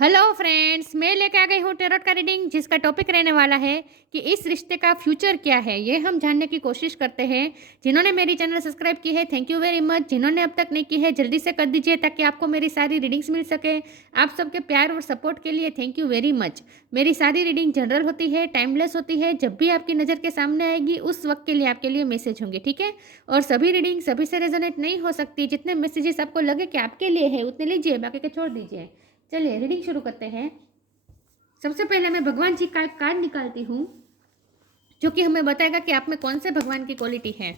Hello friends, मैं लेके आ गई हूँ टेरोट का रीडिंग जिसका टॉपिक रहने वाला है कि इस रिश्ते का फ्यूचर क्या है। ये हम जानने की कोशिश करते हैं। जिन्होंने मेरी चैनल सब्सक्राइब की है, थैंक यू वेरी मच। जिन्होंने अब तक नहीं की है, जल्दी से कर दीजिए ताकि आपको मेरी सारी रीडिंग्स मिल सके। आप सबके प्यार और सपोर्ट के लिए थैंक यू वेरी मच। मेरी सारी रीडिंग जनरल होती है, टाइमलेस होती है। जब भी आपकी नज़र के सामने आएगी उस वक्त के लिए आपके लिए मैसेज होंगे, ठीक है। और सभी रीडिंग सभी से रेजोनेट नहीं हो सकती। जितने मैसेजेस आपको लगे कि आपके लिए है उतने लीजिए, बाकी के छोड़ दीजिए। चलिए रीडिंग शुरू करते हैं। सबसे पहले मैं भगवान जी का कार्ड निकालती हूँ जो कि हमें बताएगा कि आप में कौन से भगवान की क्वालिटी है।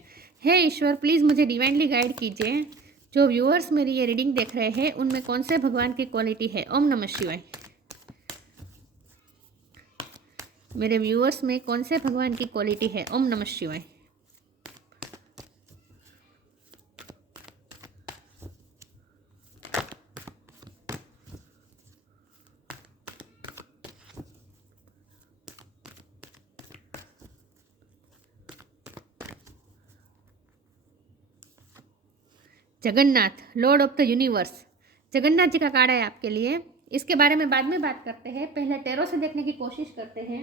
हे ईश्वर, प्लीज़ मुझे डिवाइनली गाइड कीजिए। जो व्यूअर्स मेरी ये रीडिंग देख रहे हैं उनमें कौन से भगवान की क्वालिटी है। ओम नमः शिवाय। मेरे व्यूअर्स में कौन से भगवान की क्वालिटी है। ओम नमः शिवाय। Jagannath, lord of the universe. Jagannath ji का कार्ड है आपके लिए। इसके बारे में बाद में बात करते हैं, पहले टैरो से देखने की कोशिश करते हैं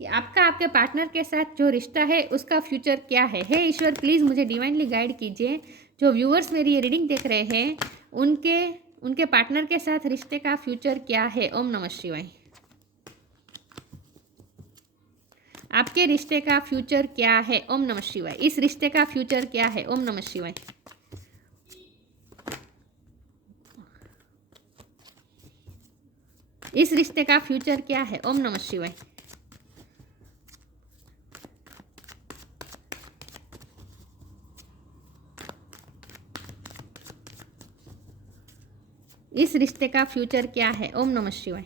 कि आपका आपके पार्टनर के साथ जो रिश्ता है उसका फ्यूचर क्या है। हे ईश्वर, प्लीज़ मुझे डिवाइनली गाइड कीजिए। जो व्यूअर्स मेरी ये रीडिंग देख रहे हैं उनके उनके पार्टनर के साथ रिश्ते का फ्यूचर क्या है। ओम नमः शिवाय। आपके रिश्ते का फ्यूचर क्या है। ओम नमः शिवाय। इस रिश्ते का फ्यूचर क्या है। ओम नमः शिवाय। इस रिश्ते का फ्यूचर क्या है। ओम नमः शिवाय। इस रिश्ते का फ्यूचर क्या है। ओम नमः शिवाय।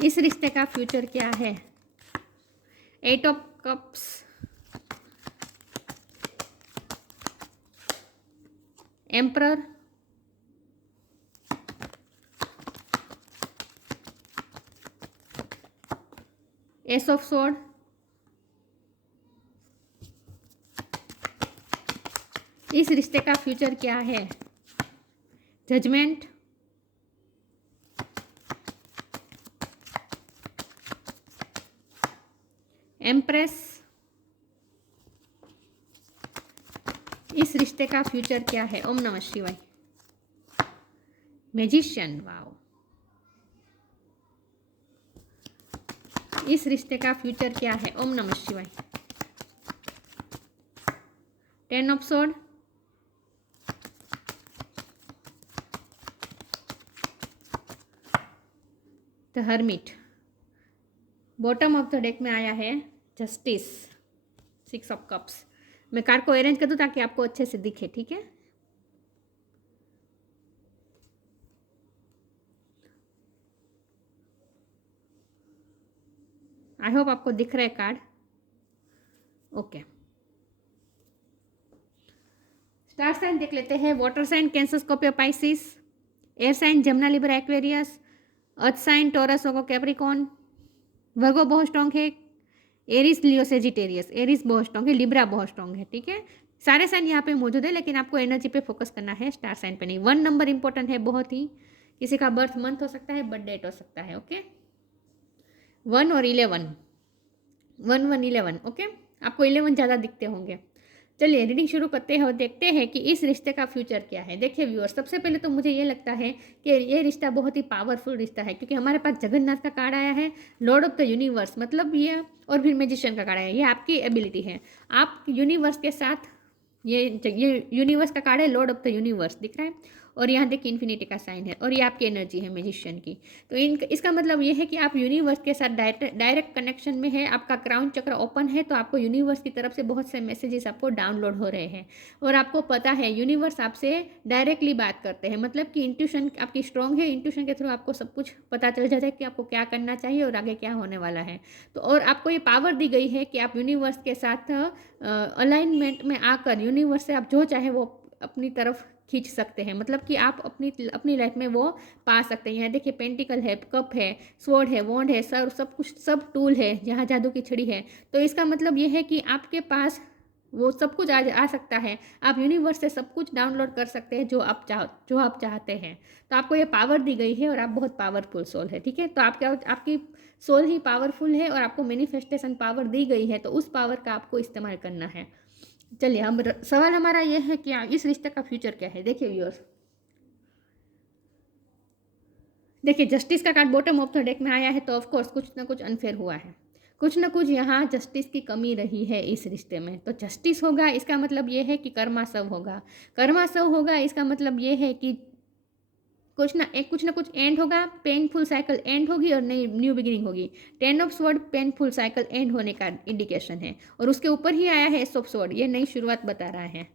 इस रिश्ते का फ्यूचर क्या है। Eight of cups, emperor, ace of sword, इस रिश्ते का फ्यूचर क्या है। जजमेंट, एम्प्रेस, इस रिश्ते का फ्यूचर क्या है। ओम नमः शिवाय। Magician, wow. इस रिश्ते का फ्यूचर क्या है। ओम नमः शिवाय। Ten of sword, the hermit. Bottom of the deck में आया है जस्टिस, सिक्स ऑफ कप्स। मैं कार्ड को अरेंज कर दूं ताकि आपको अच्छे से दिखे, ठीक है। आई होप आपको दिख रहा है कार्ड। ओके, स्टार साइन देख लेते हैं। Water sign Cancer, Scorpio, Pisces. Air sign Gemini, Libra, Aquarius. Earth sign Taurus, ओको, कैप्रिकॉन। वर्गो बहुत स्ट्रॉन्ग है। Aries, Leo, Sagittarius. एरिस बहुत स्ट्रॉन्ग है, लिब्रा बहुत स्ट्रॉन्ग है, ठीक है। सारे साइन यहाँ पे मौजूद है लेकिन आपको एनर्जी पे फोकस करना है, स्टार साइन पे नहीं। 1 नंबर इंपॉर्टेंट है बहुत ही। किसी का बर्थ मंथ हो सकता है, बर्थ डेट हो सकता है, ओके। 1 और 11, 1 1 11, ओके। आपको 11 ज़्यादा दिखते होंगे। चलिए रीडिंग शुरू करते हैं और देखते हैं कि इस रिश्ते का फ्यूचर क्या है। देखिए व्यूअर्स, सबसे पहले तो मुझे ये लगता है कि ये रिश्ता बहुत ही पावरफुल रिश्ता है क्योंकि हमारे पास जगन्नाथ का कार्ड आया है, लॉर्ड ऑफ द यूनिवर्स, मतलब ये, और फिर मैजिशियन का कार्ड आया है। ये आपकी एबिलिटी है। आप यूनिवर्स के साथ, ये यूनिवर्स का कार्ड है, लॉर्ड ऑफ द यूनिवर्स दिख रहा है। और यहाँ देखिए इन्फिनिटी का साइन है और ये आपकी एनर्जी है मैजिशियन की। तो इसका मतलब ये है कि आप यूनिवर्स के साथ डायरेक्ट कनेक्शन में है। आपका क्राउन चक्र ओपन है तो आपको यूनिवर्स की तरफ से बहुत से मैसेजेस आपको डाउनलोड हो रहे हैं और आपको पता है यूनिवर्स आपसे डायरेक्टली बात करते हैं। मतलब कि इंट्यूशन आपकी स्ट्रॉन्ग है। इंट्यूशन के थ्रू आपको सब कुछ पता चल जाता है कि आपको क्या करना चाहिए और आगे क्या होने वाला है। तो और आपको ये पावर दी गई है कि आप यूनिवर्स के साथ अलाइनमेंट में आकर यूनिवर्स से आप जो चाहे वो अपनी तरफ खींच सकते हैं, मतलब कि आप अपनी लाइफ में वो पा सकते हैं। यहाँ देखिए पेंटिकल है, कप है, स्वॉर्ड है, वॉन्ड है, सब कुछ, सब टूल है, जहाँ जादू की छड़ी है। तो इसका मतलब ये है कि आपके पास वो सब कुछ आ सकता है। आप यूनिवर्स से सब कुछ डाउनलोड कर सकते हैं जो आप चाहते हैं। तो आपको ये पावर दी गई है और आप बहुत पावरफुल सोल है, ठीक है। तो आपकी सोल ही पावरफुल है और आपको मैनिफेस्टेशन पावर दी गई है, तो उस पावर का आपको इस्तेमाल करना है। चलिए, हम सवाल हमारा यह है कि इस रिश्ते का फ्यूचर क्या है। देखिए व्यूअर्स, देखिए जस्टिस का card bottom of the deck में आया है, तो ऑफकोर्स कुछ ना कुछ अनफेयर हुआ है, कुछ ना कुछ यहाँ जस्टिस की कमी रही है इस रिश्ते में। तो जस्टिस होगा, इसका मतलब ये है कि कर्माशव होगा। कर्माशव होगा, इसका मतलब ये है कि कुछ ना कुछ एंड होगा, पेनफुल साइकिल एंड होगी और नई न्यू बिगिनिंग होगी। 10 of sword painful cycle and होने का इंडिकेशन है, और उसके ऊपर ही आया है एस ऑफ स्वॉर्ड, ये नई शुरुआत बता रहा है।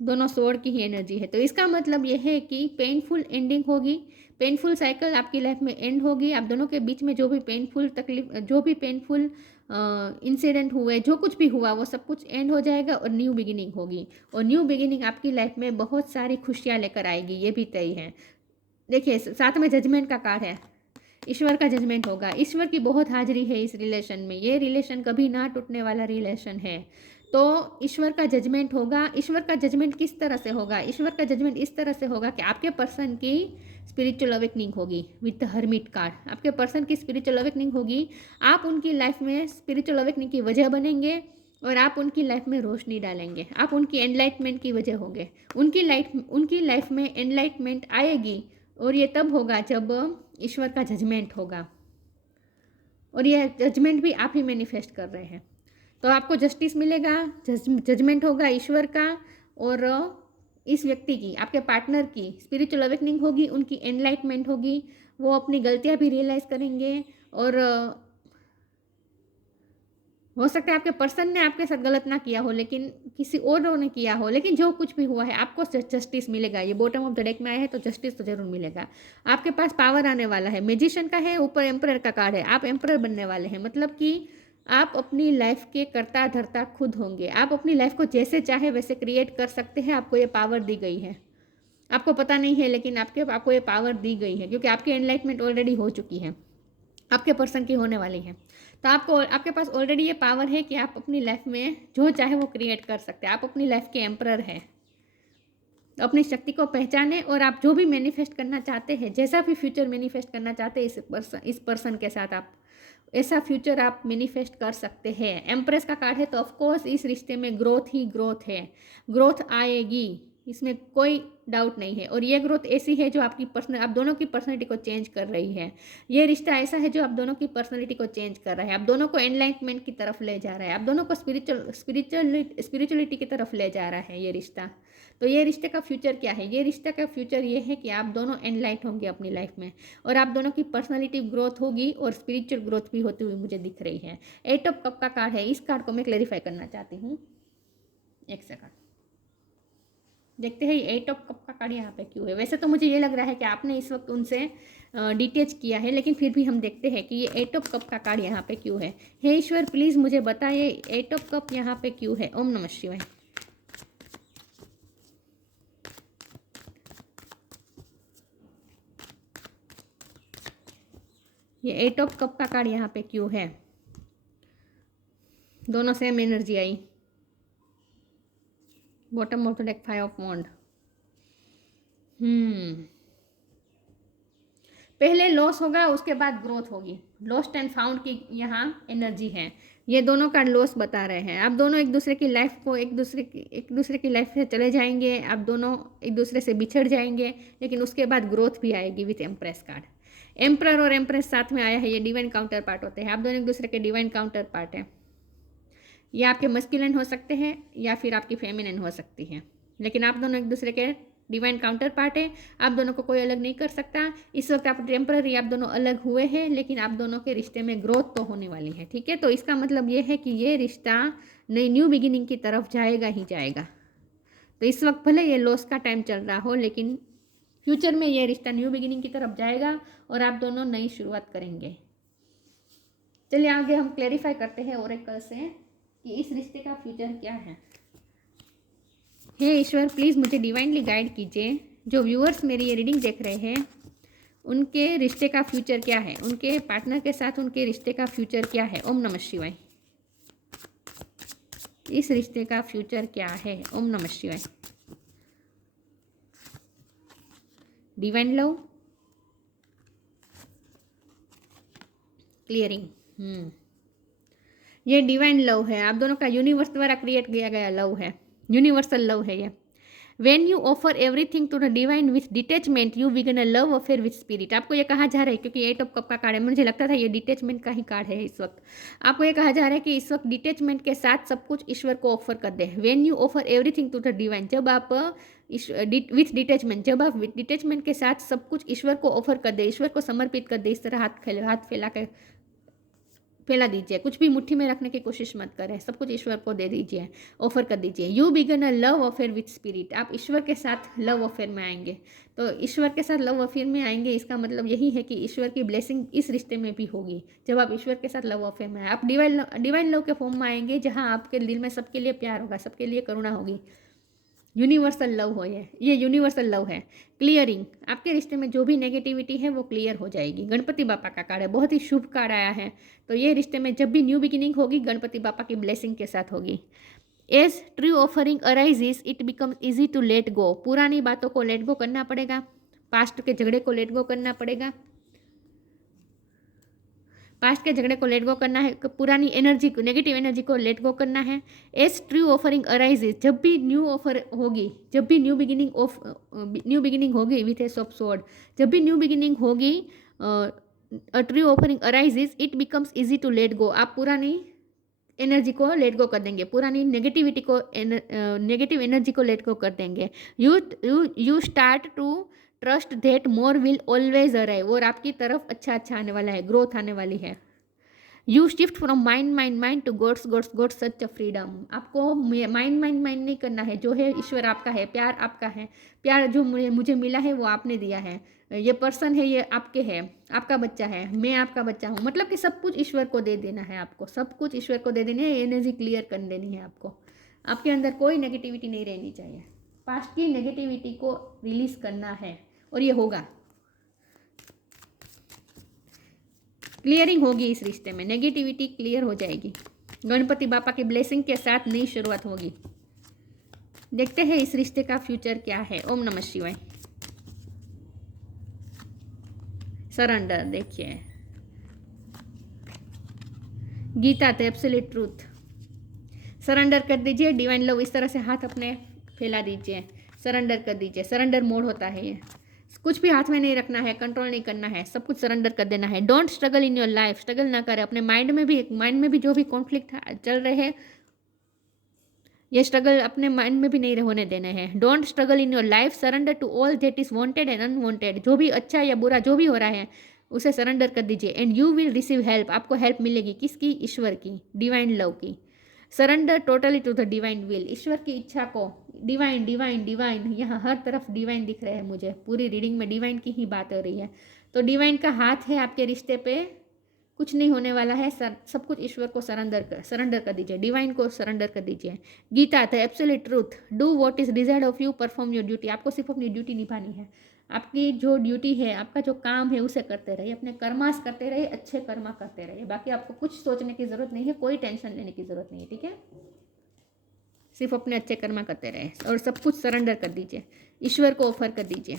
दोनों स्वॉर्ड की ही एनर्जी है, तो इसका मतलब ये है कि पेनफुल एंडिंग होगी, पेनफुल साइकिल आपकी लाइफ में एंड होगी। आप दोनों के बीच में जो भी पेनफुल तकलीफ, जो भी पेनफुल इंसिडेंट हुए, जो कुछ भी हुआ, वो सब कुछ एंड हो जाएगा और न्यू बिगिनिंग होगी। और न्यू बिगिनिंग आपकी लाइफ में बहुत सारी खुशियाँ लेकर आएगी, ये भी तय है। देखिए साथ में जजमेंट का कार्ड है, ईश्वर का जजमेंट होगा। ईश्वर की बहुत हाजिरी है इस रिलेशन में, ये रिलेशन कभी ना टूटने वाला रिलेशन है। तो ईश्वर का जजमेंट होगा। ईश्वर का जजमेंट किस तरह से होगा? ईश्वर का जजमेंट इस तरह से होगा कि आपके पर्सन की स्पिरिचुअल अवेकनिंग होगी विद द हर्मिट कार्ड। आपके पर्सन की स्पिरिचुअल अवेकनिंग होगी, आप उनकी लाइफ में स्पिरिचुअल अवेकनिंग की वजह बनेंगे और आप उनकी लाइफ में रोशनी डालेंगे, आप उनकी एनलाइटमेंट की वजह होंगे। उनकी लाइफ में एनलाइटमेंट आएगी, और ये तब होगा जब ईश्वर का जजमेंट होगा, और ये जजमेंट भी आप ही मैनिफेस्ट कर रहे हैं। तो आपको जस्टिस मिलेगा, जजमेंट होगा ईश्वर का, और इस व्यक्ति की, आपके पार्टनर की स्पिरिचुअल अवेकनिंग होगी, उनकी एनलाइटमेंट होगी, वो अपनी गलतियां भी रियलाइज़ करेंगे। और हो सकता है आपके पर्सन ने आपके साथ गलत ना किया हो, लेकिन किसी और ने किया हो, लेकिन जो कुछ भी हुआ है आपको जस्टिस मिलेगा। ये बॉटम ऑफ द डेक में आया है, तो जस्टिस तो जरूर मिलेगा। आपके पास पावर आने वाला है, मैजिशियन का है, ऊपर एम्परर का कार्ड है। आप एम्परर बनने वाले हैं, मतलब कि आप अपनी लाइफ के कर्ता धर्ता खुद होंगे। आप अपनी लाइफ को जैसे चाहे वैसे क्रिएट कर सकते हैं, आपको ये पावर दी गई है। आपको पता नहीं है, लेकिन आपको ये पावर दी गई है, क्योंकि आपकी एनलाइटमेंट ऑलरेडी हो चुकी है, आपके पर्सन की होने वाली है। तो आपके पास ऑलरेडी ये पावर है कि आप अपनी लाइफ में जो चाहे वो क्रिएट कर सकते हैं। आप अपनी लाइफ के एम्परर हैं। तो अपनी शक्ति को पहचाने, और आप जो भी मैनिफेस्ट करना चाहते हैं, जैसा भी फ्यूचर मैनिफेस्ट करना चाहते हैं इस पर्सन के साथ, आप ऐसा फ्यूचर आप मैनिफेस्ट कर सकते हैं। एम्प्रेस का कार्ड है, तो ऑफकोर्स इस रिश्ते में ग्रोथ ही ग्रोथ है, ग्रोथ आएगी, इसमें कोई डाउट नहीं है। और ये ग्रोथ ऐसी है जो आप दोनों की पर्सनैलिटी को चेंज कर रही है। ये रिश्ता ऐसा है जो आप दोनों की पर्सनैलिटी को चेंज कर रहा है, आप दोनों को एनलाइटमेंट की तरफ ले जा रहा है, आप दोनों को स्पिरिचुअलिटी की तरफ ले जा रहा है ये रिश्ता। तो ये रिश्ते का फ्यूचर क्या है? ये रिश्ते का फ्यूचर ये है कि आप दोनों एनलाइट होंगे अपनी लाइफ में, और आप दोनों की पर्सनैलिटी ग्रोथ होगी और स्पिरिचुअल ग्रोथ भी होती हुई मुझे दिख रही है। 8 ऑफ कप का कार्ड है, इस कार्ड को मैं क्लेरिफाई करना चाहती हूँ। एक सेकंड, देखते हैं 8 ऑफ कप का कार्ड यहाँ पे क्यों है। वैसे तो मुझे ये लग रहा है कि आपने इस वक्त उनसे डिटेच किया है, लेकिन फिर भी हम देखते हैं कि ये 8 ऑफ कप का कार्ड यहाँ पे क्यों है। हे ईश्वर प्लीज़ मुझे बताइए 8 ऑफ कप यहाँ पे क्यों है। ओम नमः शिवाय। ये 8 ऑफ कप का कार्ड यहाँ पे क्यों है? दोनों सेम एनर्जी आई। Bottom of the deck 5 of wands. पहले लॉस होगा, उसके बाद ग्रोथ होगी। लॉस्ट एंड फाउंड की यहाँ एनर्जी है। ये दोनों का लॉस बता रहे हैं। आप दोनों एक दूसरे की लाइफ को एक दूसरे की लाइफ से चले जाएंगे, आप दोनों एक दूसरे से बिछड़ जाएंगे, लेकिन उसके बाद ग्रोथ भी आएगी विथ एम्प्रेस कार्ड। एम्परर और एम्प्रेस साथ में आया है, ये डिवाइन काउंटर पार्ट होते हैं। आप दोनों एक दूसरे के डिवाइन काउंटर पार्ट हैं। ये आपके मस्कुलिन हो सकते हैं या फिर आपकी फेमिनिन हो सकती है, लेकिन आप दोनों एक दूसरे के डिवाइन काउंटर पार्ट है। आप दोनों को कोई अलग नहीं कर सकता। इस वक्त आप टेम्पररी आप दोनों अलग हुए हैं, लेकिन आप दोनों के रिश्ते में ग्रोथ तो होने वाली है, ठीक है। तो इसका मतलब ये है कि ये रिश्ता नई न्यू बिगिनिंग की तरफ जाएगा ही जाएगा। तो इस वक्त भले ये लॉस का टाइम चल रहा हो, लेकिन फ्यूचर में ये रिश्ता न्यू बिगिनिंग की तरफ जाएगा और आप दोनों नई शुरुआत करेंगे। चलिए आगे हम क्लेरिफाई करते हैं ओरेकल से कि इस रिश्ते का फ्यूचर क्या है। हे ईश्वर प्लीज़ मुझे डिवाइनली गाइड कीजिए जो व्यूअर्स मेरी ये रीडिंग देख रहे हैं उनके रिश्ते का फ्यूचर क्या है, उनके पार्टनर के साथ उनके रिश्ते का फ्यूचर क्या है। ओम नमः शिवाय। इस रिश्ते का फ्यूचर क्या है। ओम नमः शिवाय। Divine love, clearing. ये डिवाइन लव है, आप दोनों का यूनिवर्स द्वारा क्रिएट किया गया लव है, यूनिवर्सल लव है ये। When you offer everything to the divine with detachment, you begin a love affair with spirit। आपको ये कहा जा रहा है, क्योंकि 8 ऑफ कप का कार्ड है, मुझे लगता था ये डिटेचमेंट का ही कार्ड है इस वक्त। आपको ये कहा जा रहा है कि इस वक्त डिटेचमेंट के साथ सब कुछ ईश्वर को ऑफर कर दे। When you offer everything to the divine, जब आप विथ डिटेचमेंट, जब आप विथ डिटेचमेंट के साथ सब कुछ ईश्वर को ऑफर कर दे, ईश्वर को समर्पित कर दे, इस तरह हाथ फैला दीजिए, कुछ भी मुट्ठी में रखने की कोशिश मत करें, सब कुछ ईश्वर को दे दीजिए, ऑफर कर दीजिए। You began a love affair with spirit, आप ईश्वर के साथ लव अफेयर में आएंगे। तो ईश्वर के साथ लव अफेयर में आएंगे, इसका मतलब यही है कि ईश्वर की ब्लेसिंग इस रिश्ते में भी होगी जब आप ईश्वर के साथ लव अफेयर में आए। आप डिवाइन लव के फॉर्म में आएंगे, जहाँ आपके दिल में सबके लिए प्यार होगा, सबके लिए करुणा होगी। यूनिवर्सल लव हो ये यूनिवर्सल लव है। क्लियरिंग, आपके रिश्ते में जो भी नेगेटिविटी है वो क्लियर हो जाएगी। गणपति बापा का कार्ड है, बहुत ही शुभ कार्ड आया है। तो ये रिश्ते में जब भी न्यू बिगिनिंग होगी, गणपति बापा की ब्लेसिंग के साथ होगी। As true offering arises it becomes easy to let go, पुरानी बातों को लेट गो करना पड़ेगा, पास्ट के झगड़े को लेट गो करना पड़ेगा, पास्ट के झगड़े को लेट गो करना है, पुरानी एनर्जी को, नेगेटिव एनर्जी को लेट गो करना है। एज ट्रू ऑफरिंग अराइजेस, जब भी न्यू ऑफर होगी, जब भी न्यू बिगिनिंग होगी विथ एस ऑफ स्वॉर्ड, जब भी न्यू बिगिनिंग होगी, true offering arises it becomes easy to let go, आप पुरानी एनर्जी को लेट गो कर देंगे, पुरानी नेगेटिविटी को, नेगेटिव एनर्जी को लेट गो कर देंगे। You start to trust that more will always arrive, और आपकी तरफ अच्छा आने वाला है, ग्रोथ आने वाली है। You shift from mind to god's such a freedom, आपको माइंड नहीं करना है, जो है ईश्वर आपका है, प्यार आपका है, प्यार जो मुझे मिला है वो आपने दिया है, ये पर्सन है ये आपके है, आपका बच्चा है, मैं आपका बच्चा हूँ, मतलब कि सब कुछ ईश्वर को दे देना है, आपको सब कुछ ईश्वर को दे देनी है, एनर्जी क्लियर कर देनी है आपको, आपके अंदर कोई नेगेटिविटी नहीं रहनी चाहिए, पास्ट की नेगेटिविटी को रिलीज करना है, और ये होगा। क्लियरिंग होगी इस रिश्ते में, नेगेटिविटी क्लियर हो जाएगी, गणपति बापा की ब्लेसिंग के साथ नई शुरुआत होगी। देखते हैं इस रिश्ते का फ्यूचर क्या है। ओम नमः शिवाय। सरेंडर, देखिए गीता थे एब्सोल्यूट ट्रूथ, सरेंडर कर दीजिए। डिवाइन लव, इस तरह से हाथ अपने फैला दीजिए, सरेंडर कर दीजिए। सरेंडर मोड होता है ये, कुछ भी हाथ में नहीं रखना है, कंट्रोल नहीं करना है, सब कुछ सरेंडर कर देना है। Don't struggle in your life, struggle ना करें अपने माइंड में भी जो भी कॉन्फ्लिक्ट चल रहे हैं, ये स्ट्रगल अपने माइंड में भी नहीं होने देने हैं। Don't struggle in your life, surrender to all that is wanted and unwanted, जो भी अच्छा या बुरा जो भी हो रहा है उसे सरेंडर कर दीजिए। And you will receive help, आपको हेल्प मिलेगी, किसकी? ईश्वर की, डिवाइन लव की। Surrender totally to the divine will, ईश्वर की इच्छा को। डिवाइन डिवाइन डिवाइन, यहाँ हर तरफ डिवाइन दिख रहे हैं मुझे, पूरी रीडिंग में डिवाइन की ही बात हो रही है। तो डिवाइन का हाथ है आपके रिश्ते पे, कुछ नहीं होने वाला है, सब कुछ ईश्वर को सरेंडर कर दीजिए, डिवाइन को सरेंडर कर दीजिए। Gita the absolute truth, do what is desired of you, perform your duty, आपको सिर्फ अपनी ड्यूटी निभानी है, आपकी जो ड्यूटी है, आपका जो काम है उसे करते रहिए, अपने कर्मास करते रहिए, अच्छे कर्मा करते रहिए, बाकी आपको कुछ सोचने की जरूरत नहीं है, कोई टेंशन लेने की जरूरत नहीं है, ठीक है? सिर्फ अपने अच्छे कर्मा करते रहे और सब कुछ सरेंडर कर दीजिए, ईश्वर को ऑफर कर दीजिए।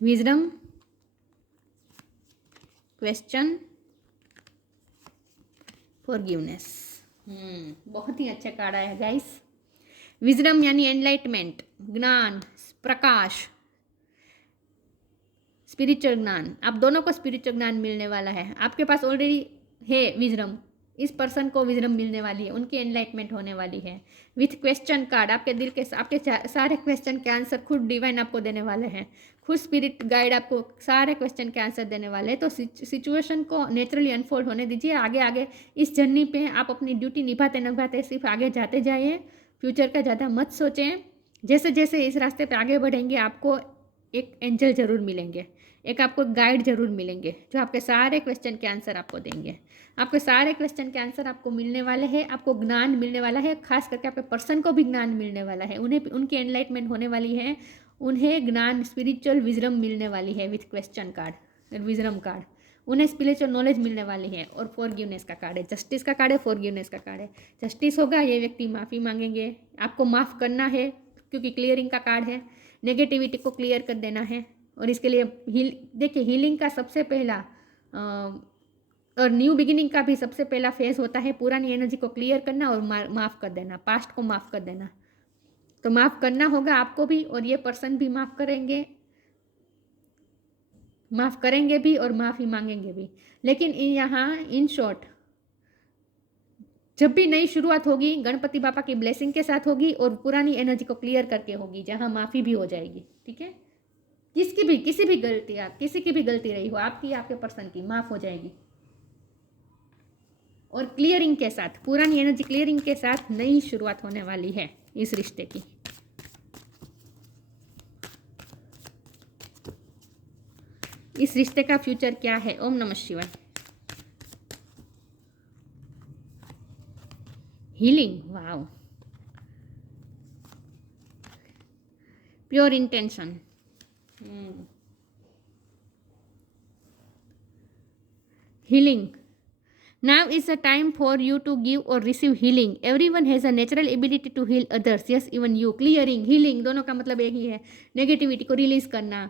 Wisdom, question, forgiveness. बहुत ही अच्छा कार्ड आया है गाइस। विजडम यानी एनलाइटमेंट, ज्ञान, प्रकाश, स्पिरिचुअल ज्ञान, आप दोनों को स्पिरिचुअल ज्ञान मिलने वाला है, आपके पास ऑलरेडी है विजडम, इस पर्सन को विजडम मिलने वाली है, उनकी एनलाइटमेंट होने वाली है। विथ क्वेश्चन कार्ड, आपके दिल के आपके सारे क्वेश्चन के आंसर खुद डिवाइन आपको देने वाले हैं, खुद स्पिरिट गाइड आपको सारे क्वेश्चन के आंसर देने वाले हैं। तो सिचुएशन को नेचुरली अनफोल्ड होने दीजिए, आगे आगे इस जर्नी पे आप अपनी ड्यूटी निभाते सिर्फ आगे जाते जाइए, फ्यूचर का ज़्यादा मत सोचें, जैसे जैसे इस रास्ते पे आगे बढ़ेंगे आपको एक एंजल जरूर मिलेंगे, एक आपको गाइड जरूर मिलेंगे जो आपके सारे क्वेश्चन के आंसर आपको देंगे। आपके सारे क्वेश्चन के आंसर आपको मिलने वाले हैं, आपको ज्ञान मिलने वाला है, खास करके आपके पर्सन को भी ज्ञान मिलने वाला है, उन्हें उनकी एनलाइटमेंट होने वाली है, उन्हें ज्ञान स्पिरिचुअल विजडम मिलने वाली है with question card, wisdom card, उन्हें स्पिरिचुअल नॉलेज मिलने वाली है। और फॉरगिवनेस का कार्ड है, जस्टिस का कार्ड है, फॉरगिवनेस का कार्ड है। जस्टिस होगा, ये व्यक्ति माफ़ी मांगेंगे, आपको माफ़ करना है क्योंकि क्लियरिंग का कार्ड है, नेगेटिविटी को क्लियर कर देना है। और इसके लिए देखिए हीलिंग का सबसे पहला और न्यू बिगिनिंग का भी सबसे पहला फेज होता है पुरानी एनर्जी को क्लियर करना और माफ़ कर देना, पास्ट को माफ़ कर देना। तो माफ़ करना होगा आपको भी और ये पर्सन भी माफ़ करेंगे भी और माफ़ी मांगेंगे भी। लेकिन यहाँ इन शॉर्ट जब भी नई शुरुआत होगी गणपति बापा की ब्लेसिंग के साथ होगी और पुरानी एनर्जी को क्लियर करके होगी, जहाँ माफ़ी भी हो जाएगी। ठीक है, किसी भी गलती, आप किसी की भी गलती रही हो आपकी, आपके पर्सन की, माफ़ हो जाएगी। और क्लियरिंग के साथ, पुरानी एनर्जी क्लियरिंग के साथ नई शुरुआत होने वाली है इस रिश्ते की। इस रिश्ते का फ्यूचर क्या है? ओम नमः शिवाय। Healing, wow, pure intention, healing. Now is the time for you to give or receive healing. Everyone has a natural ability to heal others. Yes, even you. Clearing, healing, दोनों का मतलब एक ही है। नेगेटिविटी को रिलीज करना।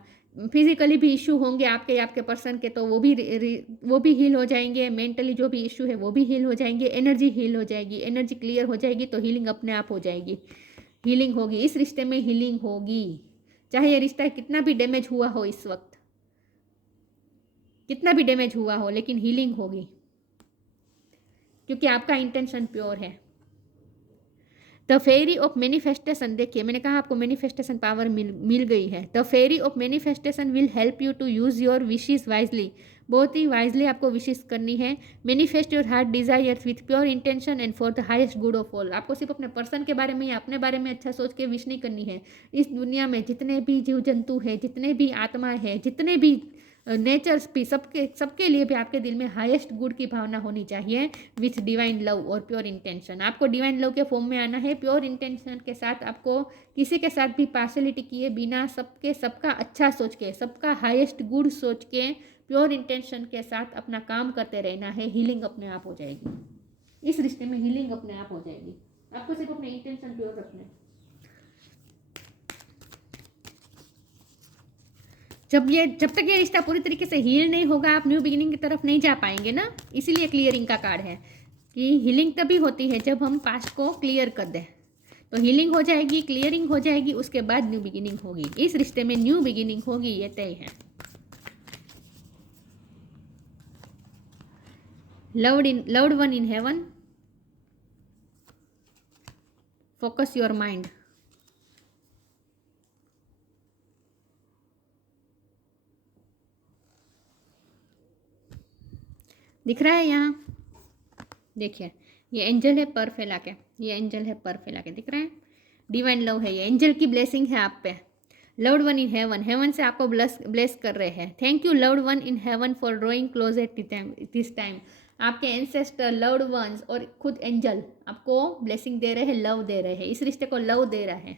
Physically भी issue होंगे आपके पर्सन के, तो वो भी हील हो जाएंगे। मेंटली जो भी इशू है वो भी हील हो जाएंगे। एनर्जी हील हो जाएगी, एनर्जी क्लियर हो जाएगी, तो हीलिंग अपने आप हो जाएगी। हीलिंग होगी इस रिश्ते में, हीलिंग होगी, चाहे ये रिश्ता कितना भी डैमेज हुआ हो, इस वक्त कितना भी डैमेज हुआ हो, लेकिन हीलिंग होगी क्योंकि आपका इंटेंशन प्योर है। द फेरी ऑफ मैनिफेस्टेशन, देखिए मैंने कहा आपको मैनिफेस्टेशन पावर मिल गई है। The fairy of manifestation will help you to use your wishes wisely, बहुत ही वाइजली आपको विशेष करनी है। Manifest your heart desires with pure intention and for the highest good of all. आपको सिर्फ अपने पर्सन के बारे में या अपने बारे में अच्छा सोच के विश नहीं करनी है। इस दुनिया में जितने भी जीव जंतु हैं, जितने भी आत्माएं हैं, जितने भी नेचर्स भी, सबके लिए भी आपके दिल में हाईएस्ट गुड की भावना होनी चाहिए विथ डिवाइन लव और प्योर इंटेंशन। आपको डिवाइन लव के फॉर्म में आना है, प्योर इंटेंशन के साथ। आपको किसी के साथ भी पार्शलिटी किए बिना सबका अच्छा सोच के, सबका हाईएस्ट गुड सोच के, प्योर इंटेंशन के साथ अपना काम करते रहना है। हीलिंग अपने आप हो जाएगी इस रिश्ते में, हीलिंग अपने आप हो जाएगी। आपको सिर्फ अपने इंटेंशन प्योर रखने। जब तक ये रिश्ता पूरी तरीके से हील नहीं होगा, आप न्यू बिगिनिंग की तरफ नहीं जा पाएंगे ना। इसीलिए क्लियरिंग का कार्ड है कि हीलिंग तभी होती है जब हम पास्ट को क्लियर कर दें। तो हीलिंग हो जाएगी, क्लियरिंग हो जाएगी, उसके बाद न्यू बिगिनिंग होगी। इस रिश्ते में न्यू बिगिनिंग होगी, ये तय है। Loved one in haven, focus your mind. दिख रहा है यहाँ, देखिए ये एंजल है पर फैला के, ये एंजल है पर फैला के, दिख रहा है। डिवाइन लव है, ये एंजल की ब्लेसिंग है आप पे। Loved one in heaven, heaven से आपको ब्लेस कर रहे हैं। Thank you loved one in heaven for drawing close at this time. आपके एंसेस्टर, लव्ड वंस और खुद एंजल आपको ब्लेसिंग दे रहे हैं, लव दे रहे हैं। इस रिश्ते को लव दे रहा है,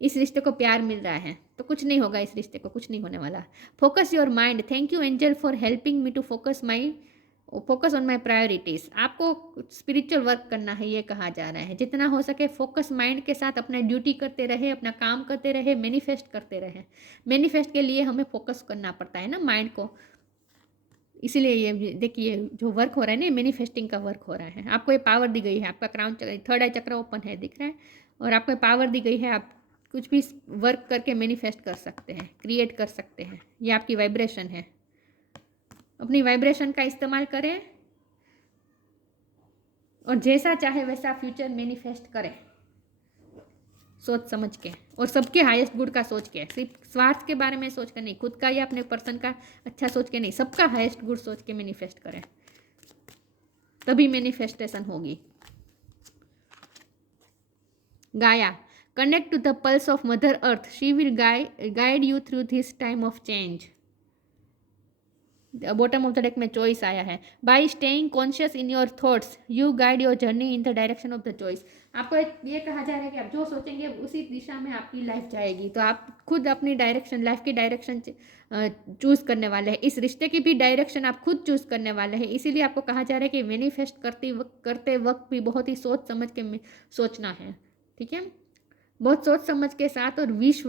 इस रिश्ते को प्यार मिल रहा है। तो कुछ नहीं होगा, इस रिश्ते को कुछ नहीं होने वाला। Focus your mind, thank you angel for helping me to focus on my priorities. आपको स्पिरिचुअल वर्क करना है, ये कहा जा रहा है। जितना हो सके फोकस माइंड के साथ अपना ड्यूटी करते रहे, अपना काम करते रहे, मैनिफेस्ट करते रहे। मैनिफेस्ट के लिए हमें फोकस करना पड़ता है ना माइंड को। इसीलिए ये देखिए जो वर्क हो रहा है ना, मैनिफेस्टिंग का वर्क हो रहा है। आपको ये पावर दी गई है, आपका क्राउन चक्र, थर्ड आई चक्र ओपन है, दिख रहा है। और आपको ये पावर दी गई है, आप कुछ भी वर्क करके मैनिफेस्ट कर सकते हैं, क्रिएट कर सकते हैं। ये आपकी वाइब्रेशन है, अपनी वाइब्रेशन का इस्तेमाल करें और जैसा चाहे वैसा फ्यूचर मैनिफेस्ट करें, सोच समझ के और सबके हाईएस्ट गुड का सोच के। सिर्फ स्वार्थ के बारे में सोच कर नहीं, खुद का या अपने पर्सन का अच्छा सोच के नहीं, सबका हाईएस्ट गुड सोच के मैनिफेस्ट करें, तभी मैनिफेस्टेशन होगी। Gaia, connect to the pulse of mother earth, she will guide you through this time of change. Bottom of the deck में चॉइस आया है। By staying conscious in your thoughts you guide your journey in the direction of the choice. आपको ये कहा जा रहा है कि आप जो सोचेंगे उसी दिशा में आपकी लाइफ जाएगी। तो आप खुद अपनी डायरेक्शन, लाइफ की डायरेक्शन चूज करने वाले हैं। इस रिश्ते की भी डायरेक्शन आप खुद चूज करने वाले हैं। इसीलिए आपको कहा जा रहा है कि मैनिफेस्ट करते वक्त भी बहुत ही सोच समझ के सोचना है। ठीक है, बहुत सोच समझ के साथ और विश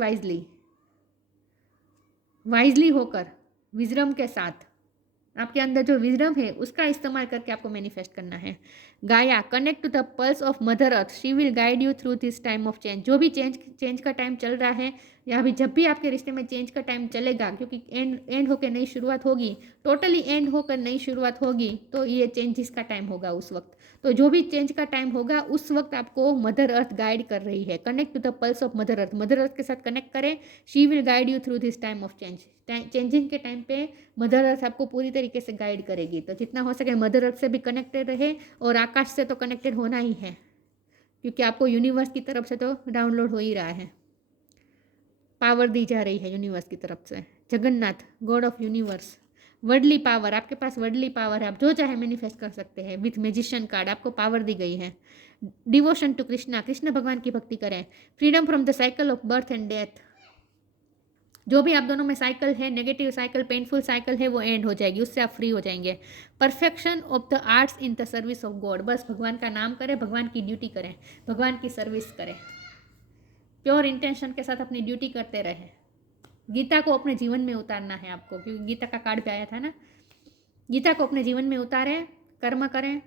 वाइजली होकर, विजडम के साथ। आपके अंदर जो विजडम है उसका इस्तेमाल करके आपको मैनिफेस्ट करना है। Gaia, connect to the pulse of mother earth, she will guide you through this time of change. जो भी चेंज का टाइम चल रहा है, या भी जब भी आपके रिश्ते में चेंज का टाइम चलेगा, क्योंकि एंड होकर नई शुरुआत होगी, टोटली एंड होकर नई शुरुआत होगी, तो ये चेंजेस का टाइम होगा उस वक्त। तो जो भी चेंज का टाइम होगा उस वक्त आपको मदर अर्थ गाइड कर रही है। Connect to the pulse of mother earth, mother earth के साथ कनेक्ट करें। She will guide you through this time of change. Changing के टाइम पे मदर अर्थ आपको पूरी तरीके से गाइड करेगी। तो जितना हो सके मदर अर्थ से भी कनेक्टेड रहे, और आकाश से तो कनेक्टेड होना ही है, क्योंकि आपको यूनिवर्स की तरफ से तो डाउनलोड हो ही रहा है, पावर दी जा रही है यूनिवर्स की तरफ से। Jagannath, God of universe, worldly power, आपके पास वर्डली पावर है, आप जो चाहे मैनिफेस्ट कर सकते हैं। विथ मैजिशियन कार्ड आपको पावर दी गई है। डिवोशन टू कृष्णा, कृष्ण भगवान की भक्ति करें। Freedom from the cycle of birth and death, जो भी आप दोनों में साइकिल है, नेगेटिव साइकिल, पेनफुल साइकिल है, वो एंड हो जाएगी, उससे आप फ्री हो जाएंगे। Perfection of the arts in the service of God, बस भगवान का नाम करें, भगवान की ड्यूटी करें, भगवान की सर्विस करें, प्योर इंटेंशन के साथ अपनी ड्यूटी करते रहें। गीता को अपने जीवन में उतारना है आपको, क्योंकि गीता का कार्ड पे आया था ना। गीता को अपने जीवन में उतारें, कर्म करें,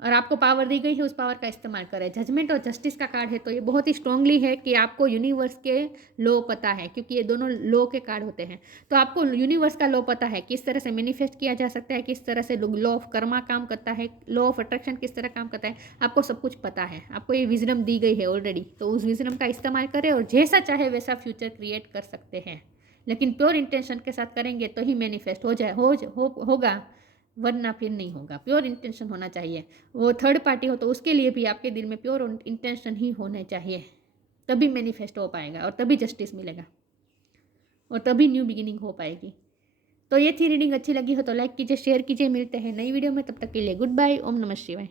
और आपको पावर दी गई है, उस पावर का इस्तेमाल करें। जजमेंट और जस्टिस का कार्ड है, तो ये बहुत ही स्ट्रांगली है कि आपको यूनिवर्स के लॉ पता है, क्योंकि ये दोनों लॉ के कार्ड होते हैं। तो आपको यूनिवर्स का लॉ पता है, किस तरह से मैनिफेस्ट किया जा सकता है, किस तरह से लॉ ऑफ कर्मा काम करता है, लॉ ऑफ अट्रैक्शन किस तरह काम करता है, आपको सब कुछ पता है। आपको ये विजडम दी गई है ऑलरेडी, तो उस विजडम का इस्तेमाल करें और जैसा चाहे वैसा फ्यूचर क्रिएट कर सकते हैं। लेकिन प्योर इंटेंशन के साथ करेंगे तो ही मैनिफेस्ट होगा, वरना फिर नहीं होगा। प्योर इंटेंशन होना चाहिए। वो थर्ड पार्टी हो तो उसके लिए भी आपके दिल में प्योर इंटेंशन ही होने चाहिए, तभी मैनिफेस्ट हो पाएगा, और तभी जस्टिस मिलेगा, और तभी न्यू बिगिनिंग हो पाएगी। तो ये थी रीडिंग। अच्छी लगी हो तो लाइक कीजिए, शेयर कीजिए। मिलते हैं नई वीडियो में, तब तक के लिए गुड बाय। ओम नमः शिवाय।